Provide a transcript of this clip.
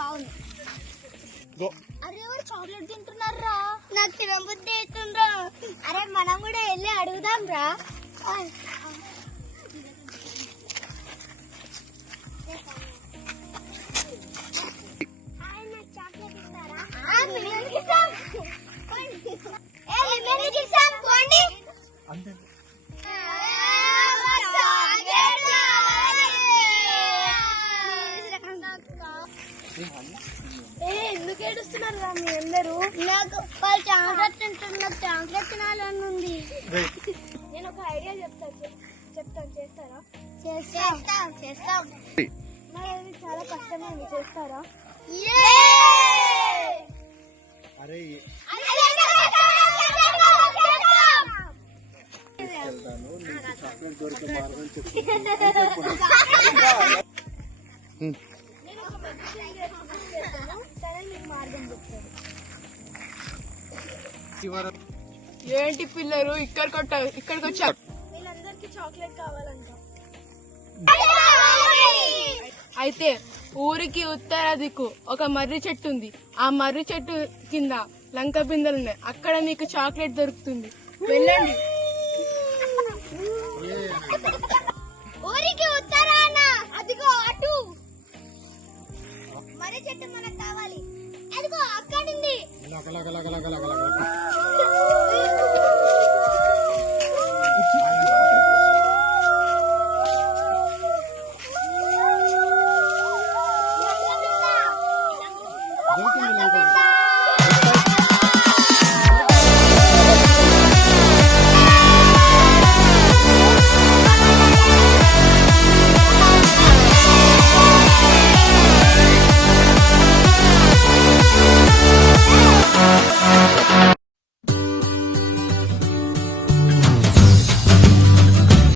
బాగుంది. అరే ఎవరు చాక్లెట్ తింటున్నారా? నాకు తినబుద్ధి అవుతుండ్రా. అరే మనం కూడా వెళ్ళి అడుగుదాం రా. చాక్లెట్ ఇస్తారా? ఎందుకు ఏడుస్తున్నారు మీ అందరూ? నాకు చాక్లెట్ తింటున్నారు. నాకు చాక్లెట్ తినాలని ఉంది. నేను ఒక ఐడియా చెప్తాను చేస్తారా? చేస్తాం. మరి అది చాలా కష్టమైంది, చేస్తారా? ఏంటి పిల్లలు ఇక్కడికి వచ్చారు? వీళ్ళందరికీ చాక్లెట్ కావాలంట. అయితే ఊరికి ఉత్తర దిక్కు ఒక మర్రి చెట్టు ఉంది. ఆ మర్రి చెట్టు కింద లంక బిందెలు ఉన్నాయి. అక్కడ మీకు చాక్లెట్ దొరుకుతుంది. వెళ్ళండి. ఊరికి ఉత్తరాన అదిగో అటు మర్రి చెట్టు మనకు కావాలి. అదిగో అక్కడుంది. దొరికింది